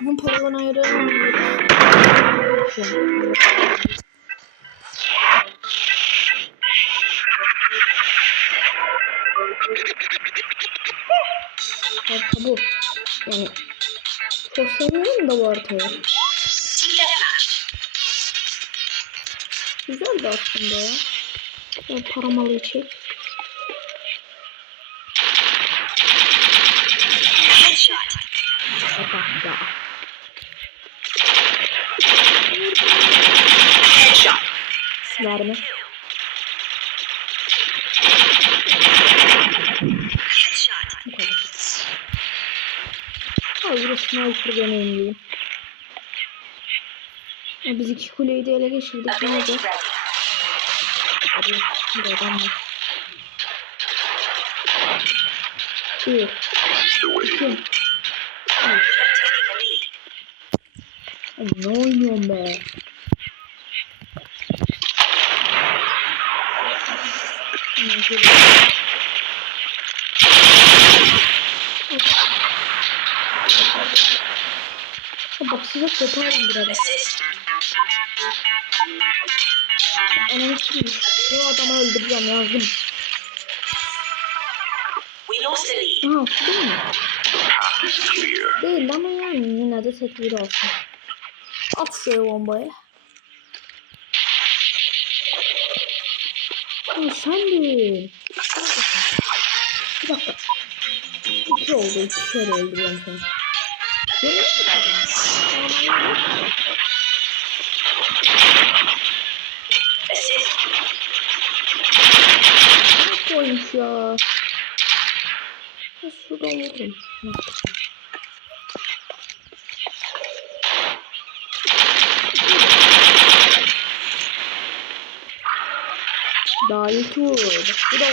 Bunun paradan an. Harita bu. Yani çok seviyorum da bu haritayı. Güzel de aslında ya. Ben paramalıyı çek. Bak ya. Bu kadar. Al burası sniper deneyimliyim. Ya biz iki kuleyi de ele geçirdik. Ne olacak? Hadi bir adam var. Bir. İki. Üç. Ne oynuyorsun be? Ha, Bak size kopardım burada. Ananı kimmiş? Bu adamı öldüreceğim yazdım. Aha değil mi? Değil ama yani yine de tedbir olsun. At şöyle bombayı. Ha sen değil. Bir dakika. İki oldu. İki kere. Değil mi? Assist. Ne koymuş ya? Ya şuradan Daha iyi tur. Bak bu da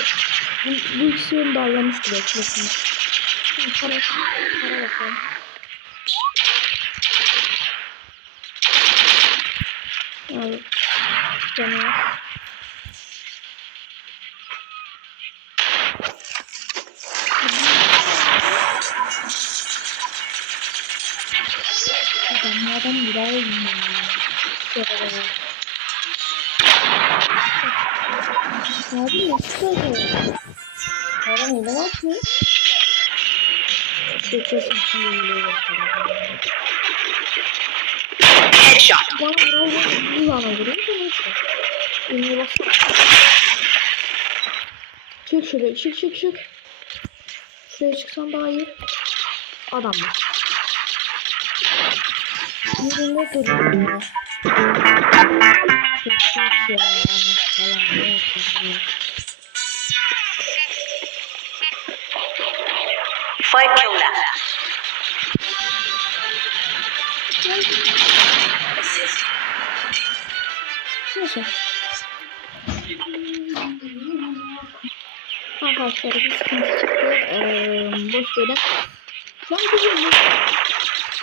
bu, bu ikisini darlamıştı beklesin. Şimdi para, para bakalım. Evet. Canım. Mı? Seçesin şimdi bile göstereyim. Headshot. Bana vuralım. Bir bana vurayım da neyse. Ünlü baksana. Çık şuraya çık çık çık. Şuraya çıksan daha iyi. Adam var. Yerinde duruyor. Çok çok ya. Falan ne yapıyorsun? Five kill left. Neyse. Arkadaşlar bir sıkıntı çıktı. Ee, boş verin. Güzel mi?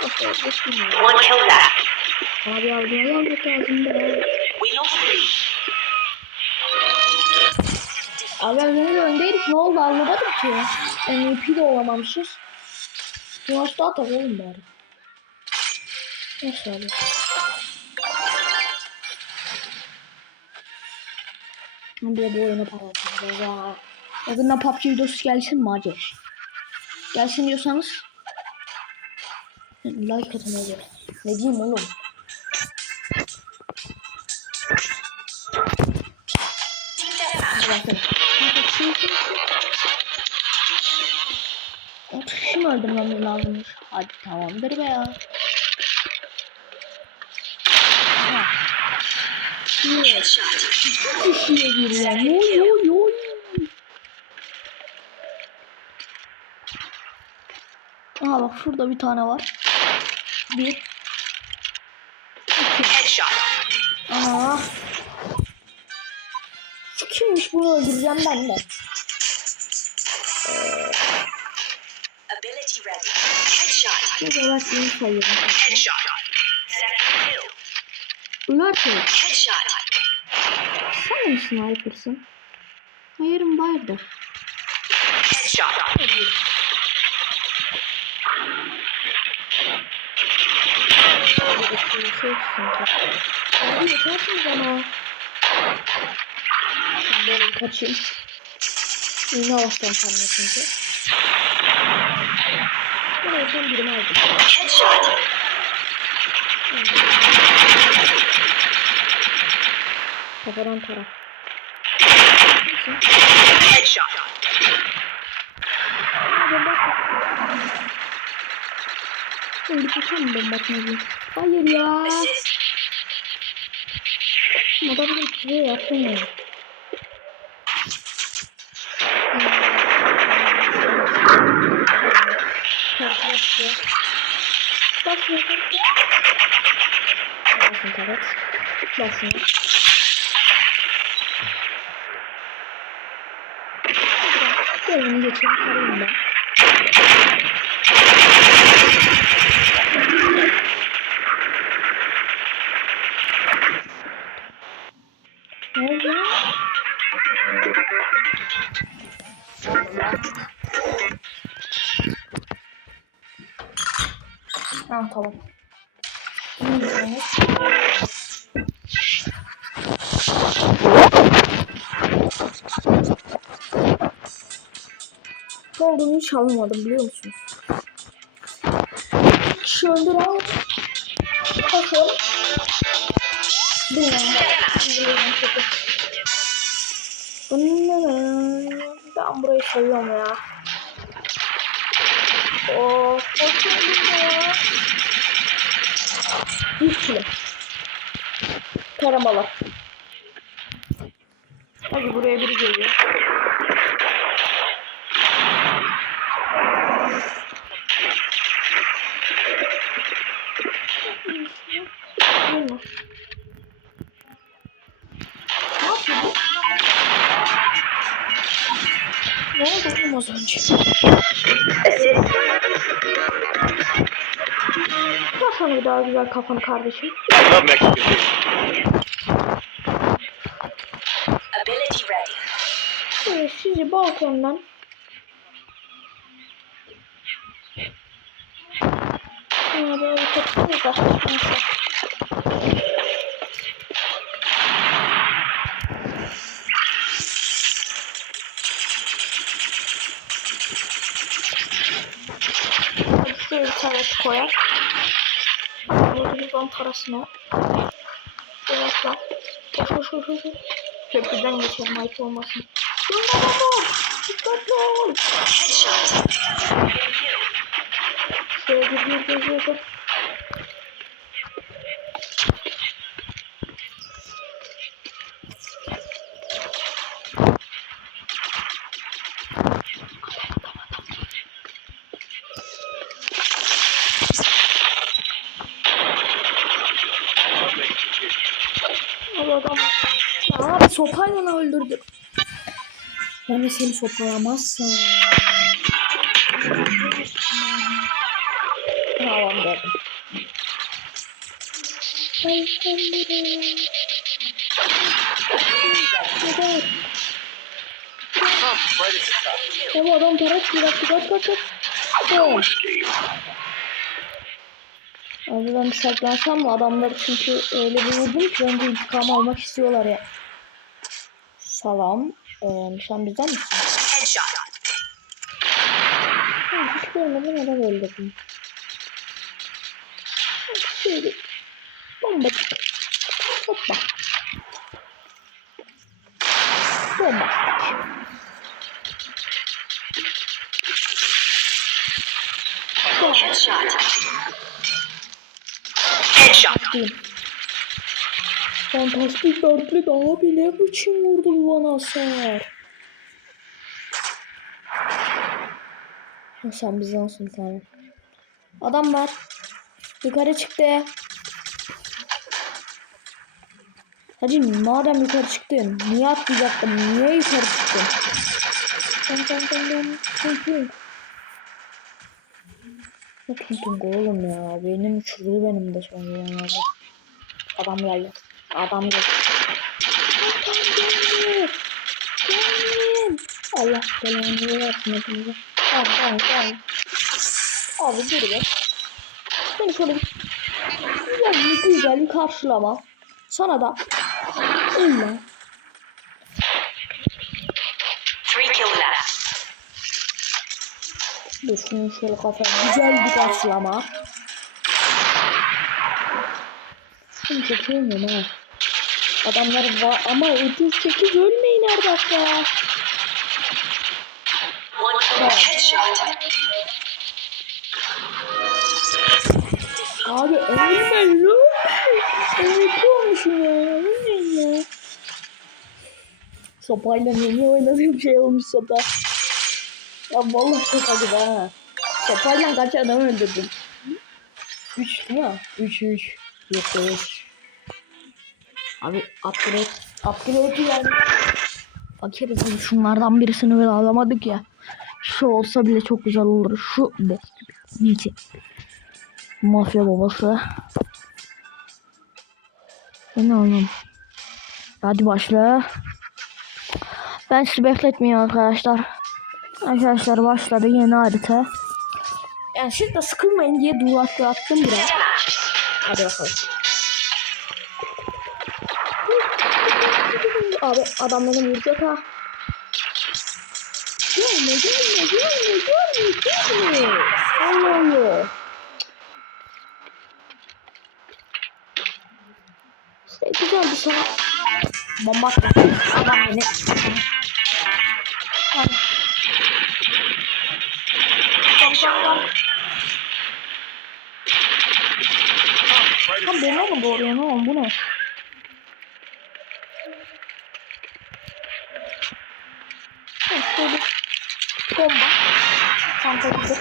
Boş ver, boş ver. Left. Abi yardıma almak lazım Abi ben yine öndeydik. Ne oldu anlamadım ki. MVP de olamamışız. Bu maçta atalım bari. Neyse abi. Bir de bu oyuna para atacağız ya. Yakında PUBG videosu gelsin mi acı? Gelsin diyorsanız like atın hadi. Ne diyeyim oğlum? Team deathmatch. Bakın. Atışım öldürmemiz lazımmış. Hadi tamamdır be ya. Niye? Kişiye giriyor. Oluyor? Ne oluyor? Aha bak şurada bir tane var. Bir. İki. Headshot. Aa. Şu kimmiş bunu öldüreceğim ben de. Ability ready. Headshot. Ne kadar seni sayıyorum. Headshot. Ölersin. Headshot. Sen mi sniper'sın? Hayırım bayırdır. Headshot. Şöyle şey çünkü. Abi yetersiniz ama. Böyle bir kaçayım. İğne basacağım kendime çünkü. Ben olsam birimi aldım. Kafadan tara. Headshot. Kaçar mı bomba atmayı? Hayır ya. Adam da şuraya yaptın ya. Arkadaşlar. Basın evet. Basın. Gelin geçelim sarayım ben. Olduğunu hiç anlamadım biliyor musunuz? Şöyle. Bakın. Bilmiyorum. Bunları ben burayı seviyorum ya. Oo, korkuyorum ya. Bir kilo. Karamalı. Hadi buraya biri geliyor. Daha güzel kafanı kardeşim. Ready. Şöyle sizi balkondan Şuna böyle tutsunuz da. Neyse. Hadi bir tane koyar. Burada bir ban parasını. Şöyle atla. Koş koş koş koş. Köprüden geçelim ayıp olmasın. Şurada baba. Dikkatli ol. Headshot. Şöyle gir gir sopayla öldürdü. Ben de seni sopalamazsam. Tamam dedim. Ya bu adam para çıkıyor. Kaç kaç kaç kaç. Tamam. Abi ben bir saklansam mı? Adamları çünkü öyle bir vurdum ki bence intikam almak istiyorlar ya. Salam. Ee, sen bizden misin? Headshot. Ha, hiç görmedim adam öldürdüm. Şöyle. Bomba. Hoppa. Bomba. Headshot. Headshot. Fantastik dörtlü bir ne biçim vurdu bu bana hasar. Ha, sen bizdensin bir tane. Adam var. Yukarı çıktı. Hacı madem yukarı çıktın niye atlayacaktın? Niye yukarı çıktın? Dın dın dın dın. Tüm tüm. Ne oğlum ya. Benim uçurdu benim de son zamanlarda. Adam geldi. Adam. Gelin. Allah belanı versin hepimize. Tamam tamam tamam. Abi dur be. Beni şöyle bir Yani güzel bir karşılama. Sana da. İlla. Dur şunu şöyle kafaya güzel bir karşılama. Şimdi çok sevmiyorum. Adamlar var ama 38 ölmeyin her dakika. Abi ölme lan. MVP olmuşum ya. Ölmeyin ya. Sopayla yeni oynadığım şey olmuş sopa. Ya vallahi çok acı ha. Sopayla kaç adam öldürdüm. 3 değil mi? 3 3. Yok yok. Abi upgrade. Upgrade yani. Bakeriz şunlardan birisini böyle alamadık ya. Şu olsa bile çok güzel olur. Şu gibi. Neyse. Mafya babası. Ben anlam. Hadi başla. Ben sizi bekletmiyorum arkadaşlar. Arkadaşlar başladı yeni harita. Yani siz de sıkılmayın diye duraklı attım biraz. Hadi bakalım. Abi adam beni vuracak ha. Gelme gelme gelme gelme gelme. Allah Allah. İşte güzel bir sana. Bomba. Adam beni. Hadi. Tam tam tam. Right Tam bomba mı doğruyor ne oğlum bu ne? Ha, şöyle. Bomba. Çanta food.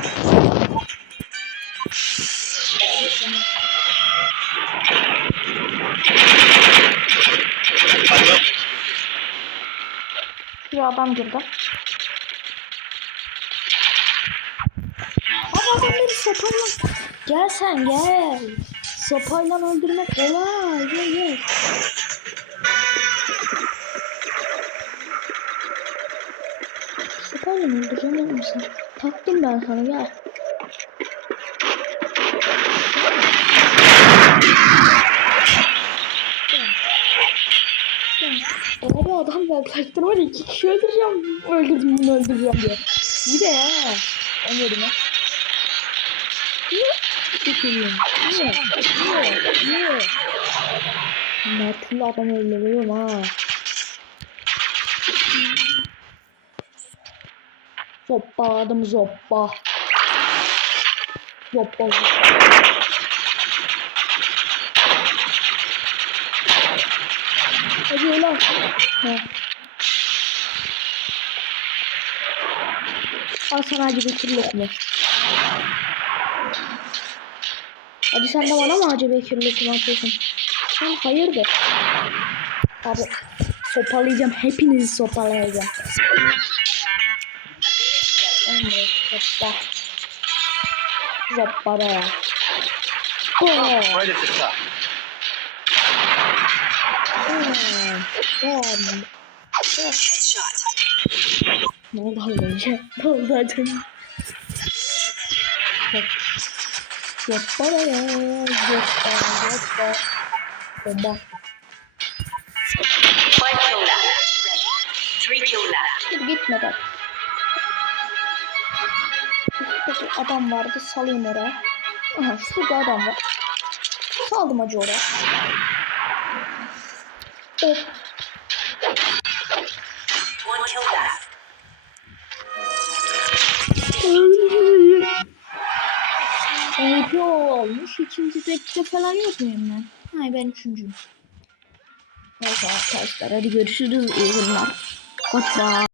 Bir adam girdi. Ama adam beni sopayla... Gel sen gel. Sopayla öldürmek kolay. Gel gel. Mı öldüreceğim oğlum sen? Taktım ben sana gel. Abi adam var. Kaçtır var ya, iki kişi öldüreceğim. Öldürdüm bunu öldüreceğim diye. Bir de ya. Ben yedim ha. Niye? Çok ölüyorum. Niye? Niye? Niye? Mert'li adam öldürüyorum ha. Zoppa adım zoppa. Zoppa. Hadi ulan. Ha. Al sana bekir lokma. Hadi sen de bana mı acı bekir lokma atıyorsun? Sen hayırdır? Abi sopalayacağım. Hepinizi sopalayacağım. Zoppa. Zoppa be. Oh. The top. Oh. Headshot. Ne oldu az önce? Ne oldu az önce? Yapma ya. Yapma. Yapma. Bomba. Five kill left. Three kill left. Dur gitmeden. Bir adam vardı. Salayım oraya. Aha şurada adam var. Saldım acı oraya. Left. MVP olmuş. İkinci dakika falan yok muyum ben? Hayır ben üçüncüyüm. Neyse arkadaşlar hadi görüşürüz. İyi günler. Hoşça